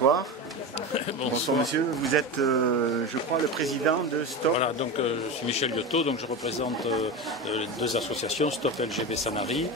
Bonsoir. Bonsoir monsieur, vous êtes je crois le président de Stop. Voilà, donc je suis Michel Liotto, donc je représente deux associations, Stop LGB Sanary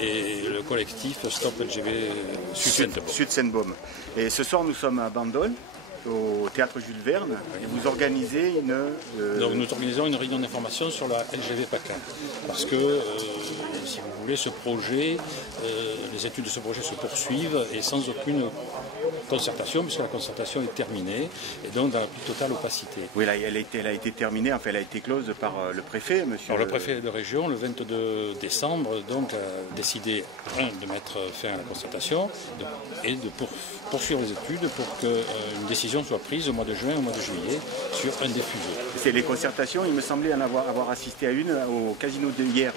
et le collectif Stop LGB Sud-Seine-Baume. Et ce soir nous sommes à Bandol, au théâtre Jules Verne, et vous organisez une... Donc nous organisons une réunion d'information sur la LGB PACA, parce que si vous voulez, ce projet, les études de ce projet se poursuivent et sans aucune concertation, puisque la concertation est terminée, et donc dans la plus totale opacité. Oui, là, elle a été terminée, enfin elle a été close par le préfet, monsieur. Alors, le préfet de région, le 22 décembre, donc, a décidé, de mettre fin à la concertation et de poursuivre les études pour qu'une décision soit prise au mois de juin, au mois de juillet, sur un des fuseaux. C'est les concertations, il me semblait en avoir assisté à une au casino de hier.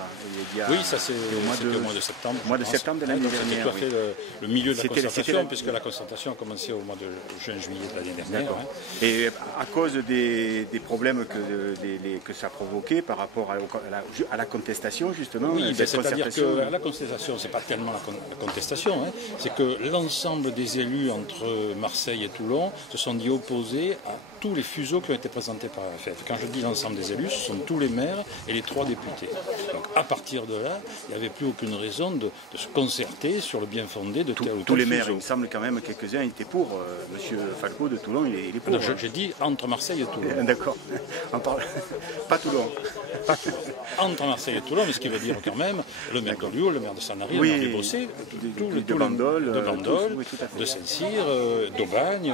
Oui, ça c'est au mois de septembre. Au mois de septembre de l'année dernière. C'était tout à fait le milieu de la concertation, puisque la concertation a commencé au mois de juin-juillet de l'année dernière. Hein. Et à cause des problèmes que ça a provoqué par rapport à la contestation, justement. Oui, c'est-à-dire que la contestation, c'est pas tellement la contestation, hein, c'est que l'ensemble des élus entre Marseille et Toulon se sont dit opposés à tous les fuseaux qui ont été présentés par RFF. Quand je dis l'ensemble des élus, ce sont tous les maires et les 3 députés. Donc à partir de là, il n'y avait plus aucune raison de se concerter sur le bien fondé de tel ou tel tous les maires, fuseau. il me semble quand même quelques-uns étaient pour. Monsieur Falco de Toulon, il est pour. J'ai dit entre Marseille et Toulon. D'accord. Pas Toulon. Entre Marseille et Toulon, mais ce qui veut dire quand même le maire d'Ollioules, le maire de Sanary, le maire de Bossé, de Bandol, de Saint-Cyr, d'Aubagne,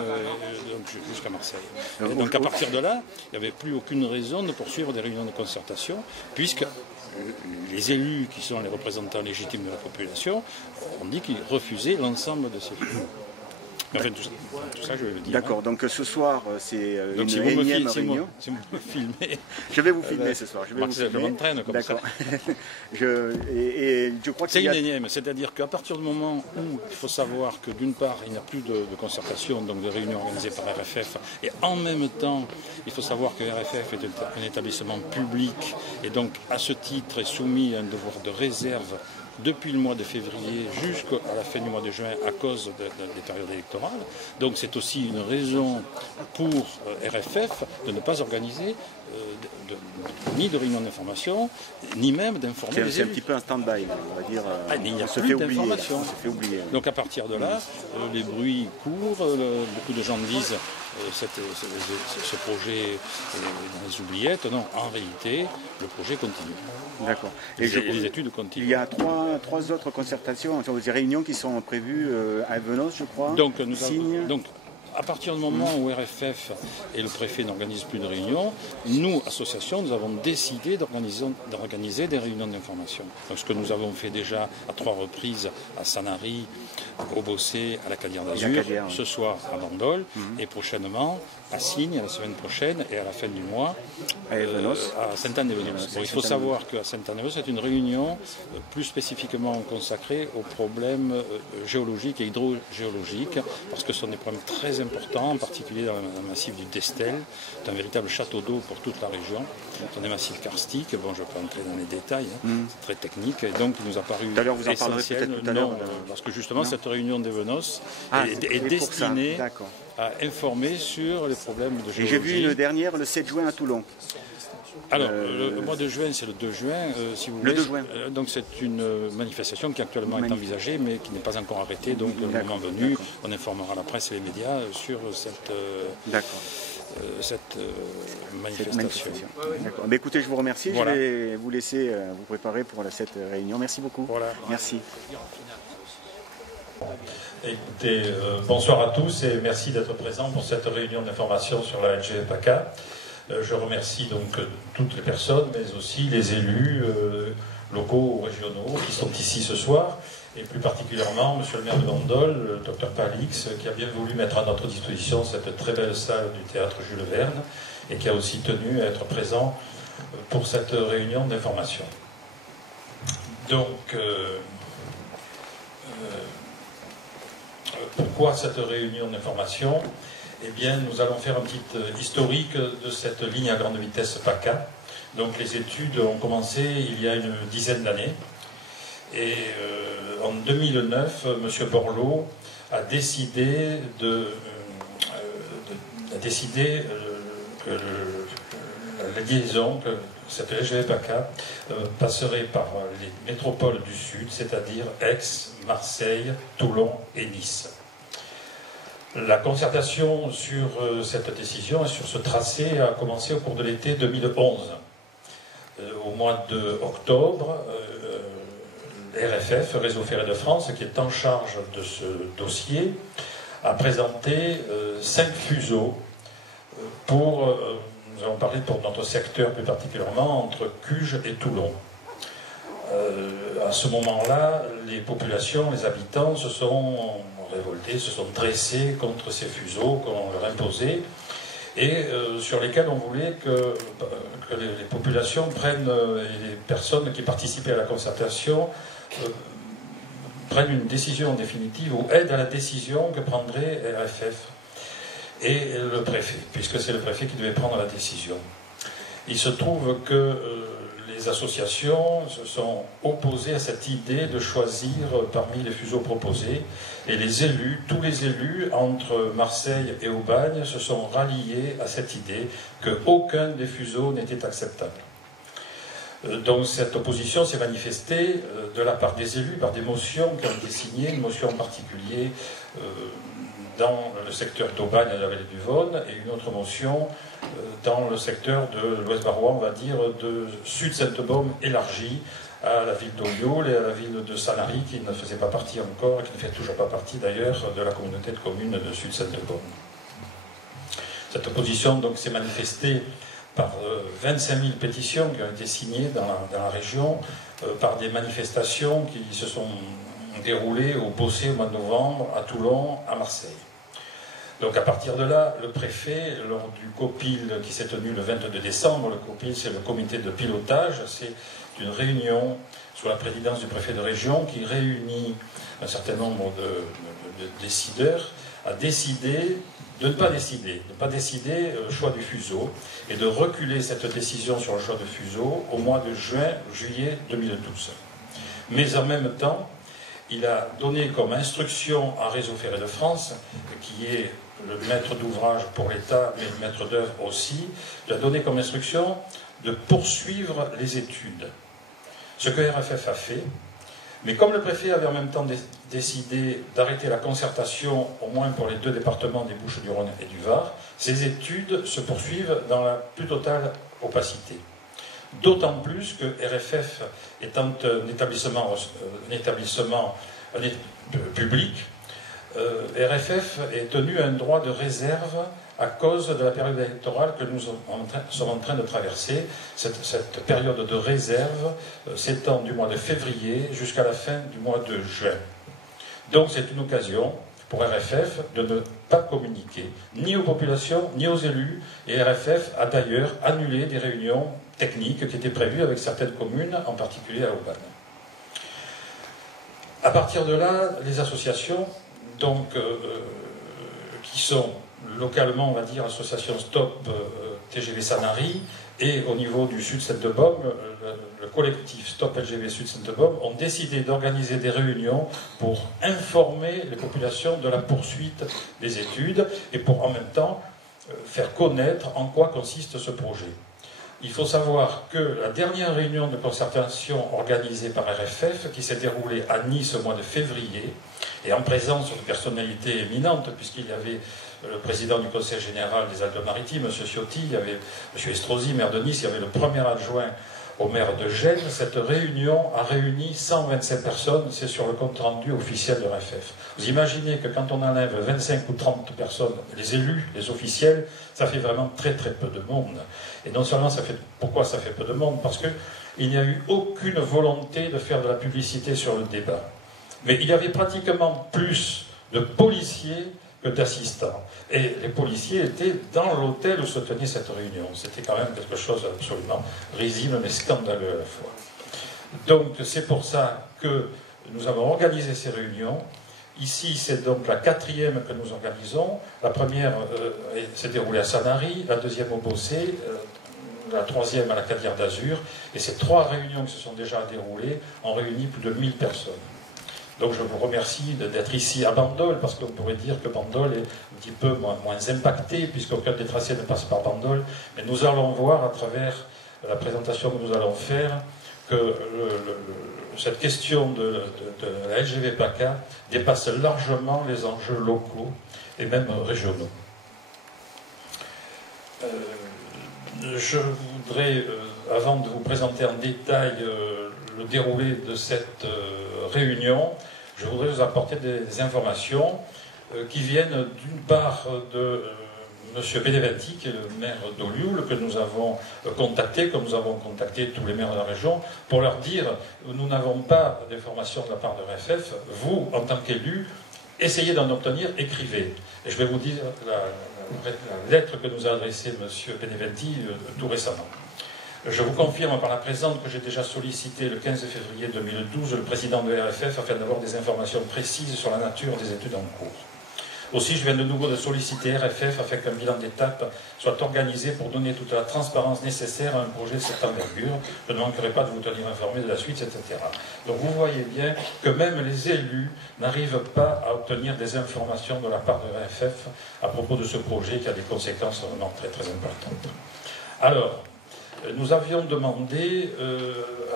jusqu'à Marseille. Et donc à partir de là, il n'y avait plus aucune raison de poursuivre des réunions de concertation, puisque les élus, qui sont les représentants légitimes de la population, ont dit qu'ils refusaient l'ensemble de ces fuseaux. Enfin, tout ça, je vais le dire. D'accord, donc ce soir, c'est une énième réunion. Si vous me filmez... Je vais vous filmer ce soir. Je m'entraîne comme ça. je crois que c'est une énième, c'est-à-dire qu'à partir du moment où il faut savoir que d'une part, il n'y a plus de concertation, donc de réunions organisées par RFF, et en même temps, il faut savoir que RFF est un établissement public, et donc à ce titre est soumis à un devoir de réserve depuis le mois de février jusqu'à la fin du mois de juin à cause des périodes électorales. Donc c'est aussi une raison pour RFF de ne pas organiser ni de réunion d'information, ni même d'informer les élus. C'est un petit peu un stand-by, on va dire. Il n'y a plus d'information. oublier. Donc à partir de là, les bruits courent, beaucoup de gens disent ce projet est dans les oubliettes. Non, en réalité, le projet continue. D'accord. Et les études continuent. Il y a trois autres concertations, des réunions qui sont prévues à Venos, je crois. Donc, à partir du moment où RFF et le préfet n'organisent plus de réunions, nous, associations, nous avons décidé d'organiser des réunions d'information. Donc ce que nous avons fait déjà à 3 reprises à Sanary, au Bossé, à la Cadière d'Azur, ce soir à Bandol, et prochainement à Signes, la semaine prochaine, et à la fin du mois, à Sainte-Anne-des-Venos. Il faut savoir qu'à Sainte-Anne-des-Venos, c'est une réunion plus spécifiquement consacrée aux problèmes géologiques et hydrogéologiques, parce que ce sont des problèmes très importants, en particulier dans le massif du Destel. C'est un véritable château d'eau pour toute la région. Ce sont des massifs karstiques. Bon, je ne vais pas entrer dans les détails, c'est très technique. Et donc, il nous a paru essentiel, parce que justement, cette réunion des Venos est destinée à informer sur les problèmes de géologie. Et j'ai vu une dernière le 7 juin à Toulon. Alors, le mois de juin, c'est le 2 juin, si vous voulez. Le 2 juin. Donc, c'est une manifestation qui actuellement est envisagée, mais qui n'est pas encore arrêtée. Donc, le moment venu, on informera la presse et les médias sur cette manifestation. D'accord. Mais écoutez, je vous remercie. Voilà. Je vais vous laisser vous préparer pour cette réunion. Merci beaucoup. Voilà. Merci. Écoutez, bonsoir à tous et merci d'être présents pour cette réunion d'information sur la LGB PACA. Je remercie donc toutes les personnes, mais aussi les élus locaux ou régionaux qui sont ici ce soir, et plus particulièrement monsieur le maire de Bandol, le docteur Palix, qui a bien voulu mettre à notre disposition cette très belle salle du théâtre Jules Verne, et qui a aussi tenu à être présent pour cette réunion d'information. Donc, pourquoi cette réunion d'information? eh bien, nous allons faire un petit historique de cette ligne à grande vitesse PACA. Donc les études ont commencé il y a une dizaine d'années. Et en 2009, M. Borloo a décidé que la liaison, que cette LGV PACA passerait par les métropoles du Sud, c'est-à-dire Aix, Marseille, Toulon et Nice. La concertation sur cette décision et sur ce tracé a commencé au cours de l'été 2011. Au mois d'octobre, RFF, Réseau Ferré de France, qui est en charge de ce dossier, a présenté 5 fuseaux pour, nous allons parler pour notre secteur plus particulièrement, entre Cuges et Toulon. À ce moment-là, les populations, les habitants se sont révoltés, se sont dressés contre ces fuseaux qu'on leur imposait et sur lesquels on voulait que les populations prennent, et les personnes qui participaient à la concertation prennent une décision définitive ou aident à la décision que prendrait RFF et le préfet, puisque c'est le préfet qui devait prendre la décision. Il se trouve que les associations se sont opposées à cette idée de choisir parmi les fuseaux proposés, et les élus, tous les élus entre Marseille et Aubagne se sont ralliés à cette idée qu'aucun des fuseaux n'était acceptable. Donc cette opposition s'est manifestée de la part des élus par des motions qui ont été signées, une motion en particulier dans le secteur d'Aubagne à la vallée du Vaune et une autre motion dans le secteur de l'Ouest Barrois, on va dire, de Sud-Sainte-Baume élargi à la ville d'Ollioules et à la ville de Sanary, qui ne faisait pas partie encore, et qui ne fait toujours pas partie d'ailleurs de la communauté de communes de Sud-Sainte-Baume. Cette opposition donc s'est manifestée par 25 000 pétitions qui ont été signées dans la région, par des manifestations qui se sont déroulées au Bossé au mois de novembre, à Toulon, à Marseille. Donc à partir de là, le préfet, lors du COPIL qui s'est tenu le 22 décembre, le COPIL c'est le comité de pilotage, c'est une réunion sous la présidence du préfet de région qui réunit un certain nombre de décideurs, a décidé de ne pas décider le choix du fuseau et de reculer cette décision sur le choix de fuseau au mois de juillet 2012. Mais en même temps, il a donné comme instruction à Réseau Ferré de France, qui est le maître d'ouvrage pour l'État, mais le maître d'œuvre aussi, il a donné comme instruction de poursuivre les études. Ce que RFF a fait, mais comme le préfet avait en même temps décidé d'arrêter la concertation, au moins pour les 2 départements des Bouches-du-Rhône et du Var, ces études se poursuivent dans la plus totale opacité. D'autant plus que RFF étant un établissement public, RFF est tenu à un droit de réserve à cause de la période électorale que nous sommes en train de traverser. Cette période de réserve s'étend du mois de février jusqu'à la fin du mois de juin. Donc c'est une occasion pour RFF de ne pas communiquer ni aux populations ni aux élus, et RFF a d'ailleurs annulé des réunions techniques qui étaient prévues avec certaines communes, en particulier à Aubagne. À partir de là, les associations, donc, qui sont localement, on va dire, association Stop TGV Sanary, et au niveau du Sud-Sainte-Baume, le collectif Stop LGV Sud-Sainte-Baume ont décidé d'organiser des réunions pour informer les populations de la poursuite des études et pour en même temps faire connaître en quoi consiste ce projet. Il faut savoir que la dernière réunion de concertation organisée par RFF, qui s'est déroulée à Nice au mois de février, et en présence de personnalités éminentes, puisqu'il y avait le président du Conseil général des Alpes-Maritimes, M. Ciotti, il y avait M. Estrosi, maire de Nice, il y avait le premier adjoint au maire de Gênes. Cette réunion a réuni 125 personnes, c'est sur le compte rendu officiel de RFF. Vous imaginez que quand on enlève 25 ou 30 personnes, les élus, les officiels, ça fait vraiment très très peu de monde. Et non seulement ça fait... Pourquoi ça fait peu de monde? Parce qu'il n'y a eu aucune volonté de faire de la publicité sur le débat. Mais il y avait pratiquement plus de policiers que d'assistants. Et les policiers étaient dans l'hôtel où se tenait cette réunion. C'était quand même quelque chose d'absolument risible, mais scandaleux à la fois. Donc c'est pour ça que nous avons organisé ces réunions, Ici, c'est donc la 4e que nous organisons. La première s'est déroulée à Sanary, la 2e au Bossé, la 3e à la Cadière d'Azur. Et ces 3 réunions qui se sont déjà déroulées ont réuni plus de 1000 personnes. Donc je vous remercie d'être ici à Bandol, parce qu'on pourrait dire que Bandol est un petit peu moins impacté, puisqu'aucun des tracés ne passe par Bandol. Mais nous allons voir à travers la présentation que nous allons faire que cette question de la LGV PACA dépasse largement les enjeux locaux et même régionaux. Je voudrais, avant de vous présenter en détail le déroulé de cette réunion, je voudrais vous apporter des informations qui viennent d'une part de M. Beneventi, qui est le maire d'Olioul, que nous avons contacté, comme nous avons contacté tous les maires de la région, pour leur dire nous n'avons pas d'informations de la part de RFF, vous, en tant qu'élu, essayez d'en obtenir, écrivez. Et je vais vous dire la lettre que nous a adressée M. Beneventi tout récemment. Je vous confirme par la présente que j'ai déjà sollicité le 15 février 2012 le président de RFF afin d'avoir des informations précises sur la nature des études en cours. Aussi, je viens de nouveau de solliciter RFF afin qu'un bilan d'étape soit organisé pour donner toute la transparence nécessaire à un projet de cette envergure. Je ne manquerai pas de vous tenir informé de la suite, etc. Donc vous voyez bien que même les élus n'arrivent pas à obtenir des informations de la part de RFF à propos de ce projet qui a des conséquences vraiment très très importantes. Alors, nous avions demandé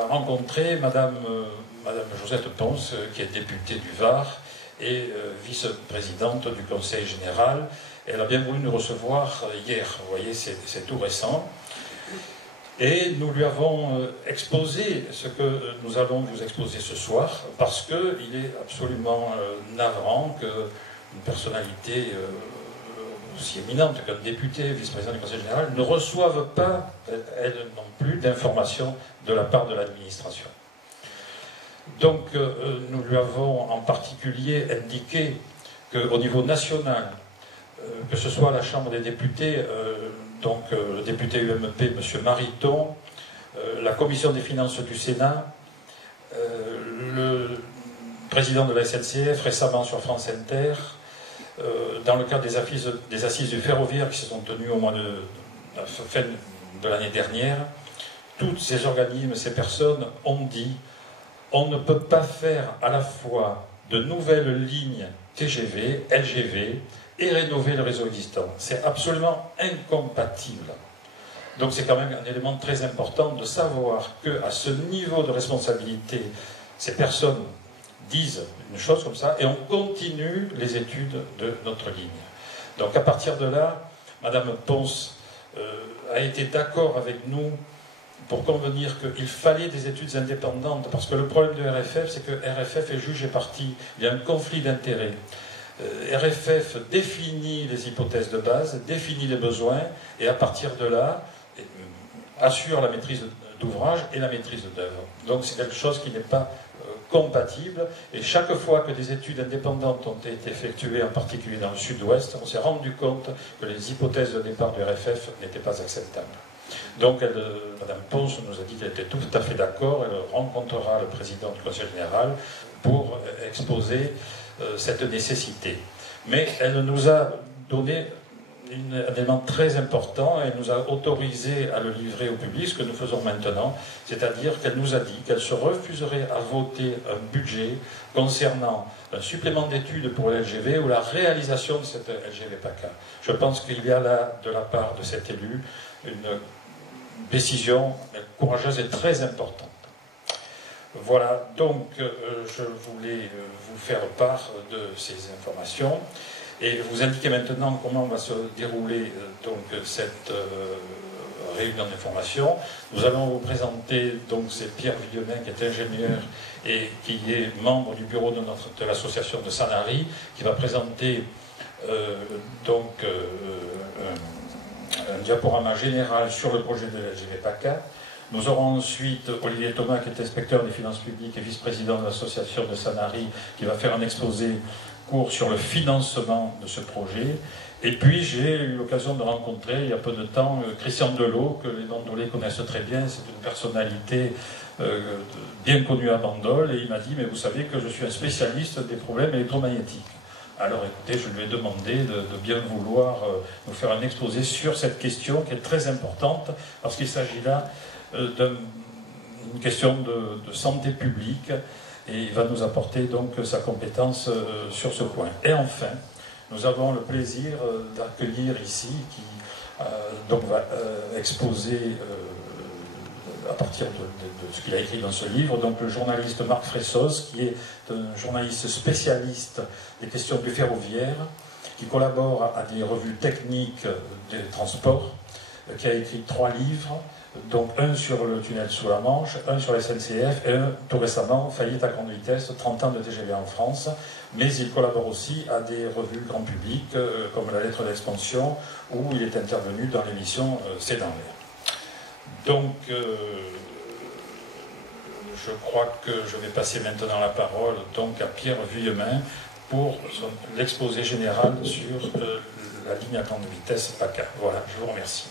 à rencontrer Madame Josette Ponce, qui est députée du Var, et vice-présidente du Conseil général. Elle a bien voulu nous recevoir hier, vous voyez, c'est tout récent. Et nous lui avons exposé ce que nous allons vous exposer ce soir, parce qu'il est absolument navrant qu'une personnalité aussi éminente qu'un député, vice-président du Conseil général, ne reçoive pas, elle non plus, d'informations de la part de l'administration. Donc, nous lui avons en particulier indiqué qu'au niveau national, que ce soit à la Chambre des députés, donc le député UMP, M. Mariton, la Commission des finances du Sénat, le président de la SNCF, récemment sur France Inter, dans le cadre des assises du ferroviaire qui se sont tenues au mois de la fin de l'année dernière, tous ces organismes, ces personnes ont dit on ne peut pas faire à la fois de nouvelles lignes TGV, LGV et rénover le réseau existant. C'est absolument incompatible. Donc c'est quand même un élément très important de savoir qu'à ce niveau de responsabilité, ces personnes disent une chose comme ça et on continue les études de notre ligne. Donc à partir de là, Madame Ponce a été d'accord avec nous pour convenir qu'il fallait des études indépendantes, parce que le problème de RFF, c'est que RFF est juge et partie. Il y a un conflit d'intérêts. RFF définit les hypothèses de base, définit les besoins, et à partir de là, assure la maîtrise d'ouvrage et la maîtrise d'œuvre. Donc c'est quelque chose qui n'est pas compatible, et chaque fois que des études indépendantes ont été effectuées, en particulier dans le sud-ouest, on s'est rendu compte que les hypothèses de départ du RFF n'étaient pas acceptables. Donc Mme Ponce nous a dit qu'elle était tout à fait d'accord, elle rencontrera le président du Conseil général pour exposer cette nécessité. Mais elle nous a donné un élément très important, elle nous a autorisé à le livrer au public, ce que nous faisons maintenant, c'est-à-dire qu'elle nous a dit qu'elle se refuserait à voter un budget concernant un supplément d'études pour l'LGV ou la réalisation de cette LGV PACA. Je pense qu'il y a là, de la part de cet élu, une décision courageuse et très importante. Voilà, donc je voulais vous faire part de ces informations et vous indiquer maintenant comment va se dérouler donc cette réunion d'information. Nous allons vous présenter, donc c'est Pierre Villemin qui est ingénieur et qui est membre du bureau de l'association de Sanary, qui va présenter un diaporama général sur le projet de la LGV PACA. Nous aurons ensuite Olivier Thomas, qui est inspecteur des finances publiques et vice-président de l'association de Sanary, qui va faire un exposé court sur le financement de ce projet. Et puis j'ai eu l'occasion de rencontrer il y a peu de temps Christian Delot, que les Bandolais connaissent très bien. C'est une personnalité bien connu à Bandol, et il m'a dit, mais vous savez que je suis un spécialiste des problèmes électromagnétiques. Alors écoutez, je lui ai demandé de bien vouloir nous faire un exposé sur cette question qui est très importante, parce qu'il s'agit là d'une question de santé publique, et il va nous apporter donc sa compétence sur ce point. Et enfin, nous avons le plaisir d'accueillir ici, qui donc va exposer à partir de ce qu'il a écrit dans ce livre, donc le journaliste Marc Fressos, qui est un journaliste spécialiste des questions du ferroviaire, qui collabore à des revues techniques des transports, qui a écrit 3 livres, donc un sur le tunnel sous la Manche, un sur la SNCF et un tout récemment, Faillite à grande vitesse, 30 ans de TGV en France, mais il collabore aussi à des revues grand public, comme la Lettre d'expansion, où il est intervenu dans l'émission C'est dans l'air. Donc, je crois que je vais passer maintenant la parole donc, à Pierre Vuillemin pour l'exposé général sur la ligne à grande vitesse PACA. Voilà, je vous remercie.